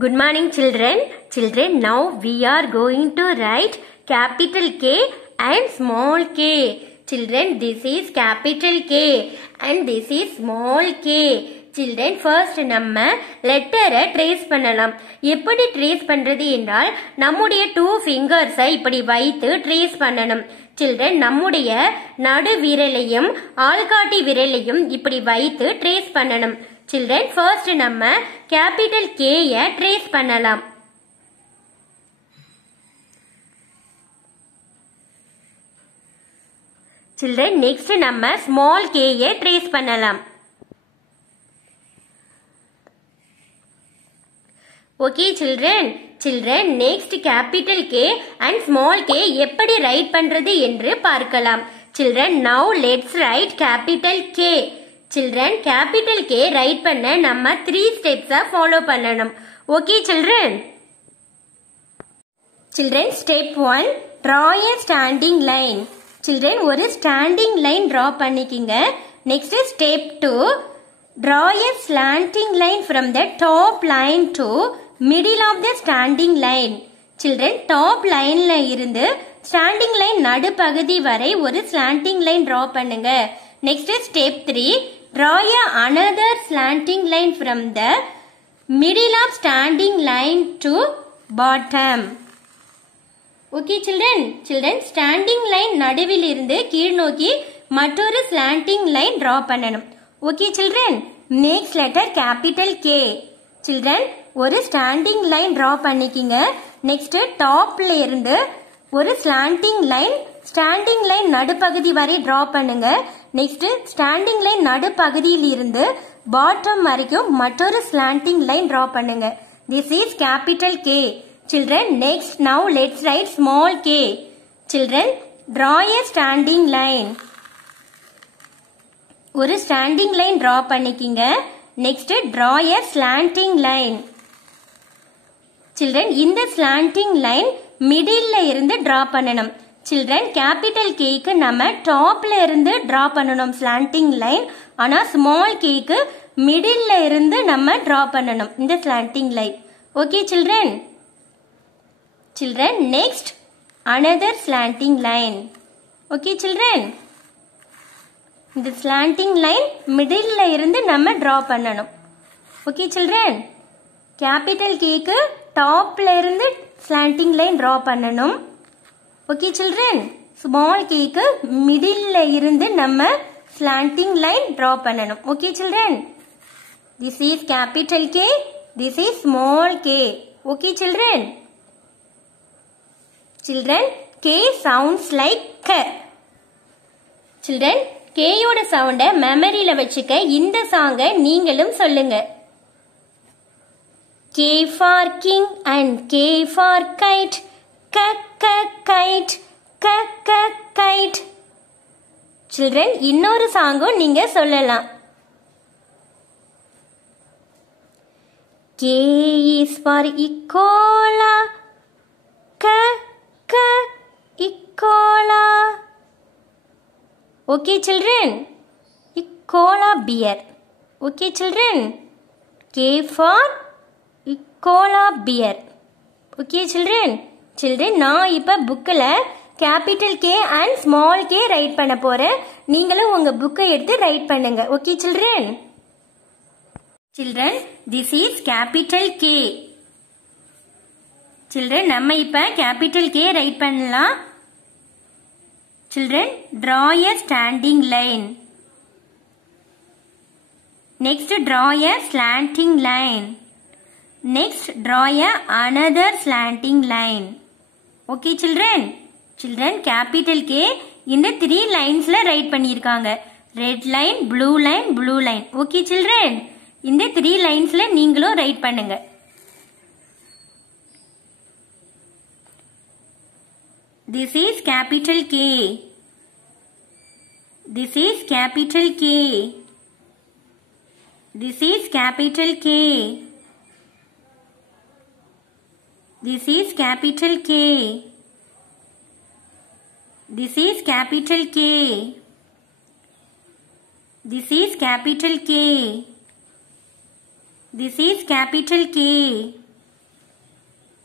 Good morning children. Children, now we are going to write capital K and small k. Children, this is capital K and this is small k. Children, first நம்ம லெட்டரை trace பண்ணலாம். எப்படி trace பண்றது என்றால் நம்முடைய 2 ஃபிங்கர்ஸை இப்படி வைத்து trace பண்ணணும். Children, நம்முடைய நடு விரலையும் ஆள்காட்டி விரலையும் இப்படி வைத்து ட்ரேஸ் பண்ணணும். Children, first நம்ம capital K ய ட்ரேஸ் பண்ணலாம். Children, next நம்ம small k ய ட்ரேஸ் பண்ணலாம். Okay children, next capital K and small k எப்படி ரைட் பண்றது என்று பார்க்கலாம். Children, now let's write capital K. Children, capital K right பண்ண நம்ம 3 steps ஃபாலோ பண்ணணும். Okay children? Children, step 1, draw a standing line. Children, ஒரு standing line draw பண்ணிக்கிங்க. Next step 2, draw a slanting line from the top line to middle of the standing line. Children, top lineல இருந்து standing line நடுப்பகுதி வரை ஒரு slanting line draw பண்ணுங்க. Next step 3, draw another slanting line from the middle of standing line to bottom. Okay children, standing line நடுவில் இருந்து கீழ் நோக்கி மற்றொரு slanting line draw பண்ணணும். Okay children, next letter capital K. Children, ஒரு standing line draw பண்ணிக்கிங்க. Next topல இருந்து ஒரு slanting line standing line நடுப்பகுதி வரை draw பண்ணுங்க. Next standing line நடுப்பகுதியில் இருந்து bottom வரைக்கும் மற்றொரு slanting line draw பண்ணுங்க. This is capital K. Children, next now let's write small k. Children, draw a standing line. ஒரு standing line draw பண்ணிக்கிங்க. Next draw a slanting line. Children, இந்த slanting line middleல இருந்து draw பண்ணணும். Children, capital K க்கு நம்ம topல இருந்து draw பண்ணணும் slanting line. ஆனா small k க்கு middleல இருந்து நம்ம draw பண்ணணும் இந்த slanting line. Okay children? Children, next another slanting line. Okay children? இந்த slanting line middleல இருந்து நம்ம draw பண்ணணும். Okay children? capital K க்கு topல இருந்து slanting line draw பண்ணணும். Okay children? small k க்கு middleல இருந்து நம்ம slanting line draw பண்ணணும். Okay children? This is capital K, this is small k. Okay children? Children, K sounds like K. Children, K யோட சவுண்ட மெமரியில வச்சுக்க இந்த சாங்க நீங்களும் சொல்லுங்க. K for king and K for kite. K K kite, K K kite. Children, இன்னொரு சாங்கும் நீங்க சொல்லலாம். K is for Ikola. K K Ikola. Okay children? Ikola beer. Okay children? K for Ikola beer. Okay children? Children, நான் இப்ப புக்ல capital K and small k right பண்ண போறேன். நீங்களும் உங்க புக்கை எடுத்து ரைட் பண்ணுங்க. Okay children? Children, this is capital K. Children, நம்ம இப்ப capital K ரைட் பண்ணலாம். Children, draw a standing line. Next, draw a slanting line. Next, draw another slanting line. Okay children? Children, capital K இந்த 3 linesல right பண்ணிருக்காங்க. Red line, blue line, blue line. Okay children? இந்த 3 linesல நீங்களும் right பண்ணுங்க. This is capital K. This is capital K. This is capital K. This is capital K. This is capital K. This is capital K. This is capital K.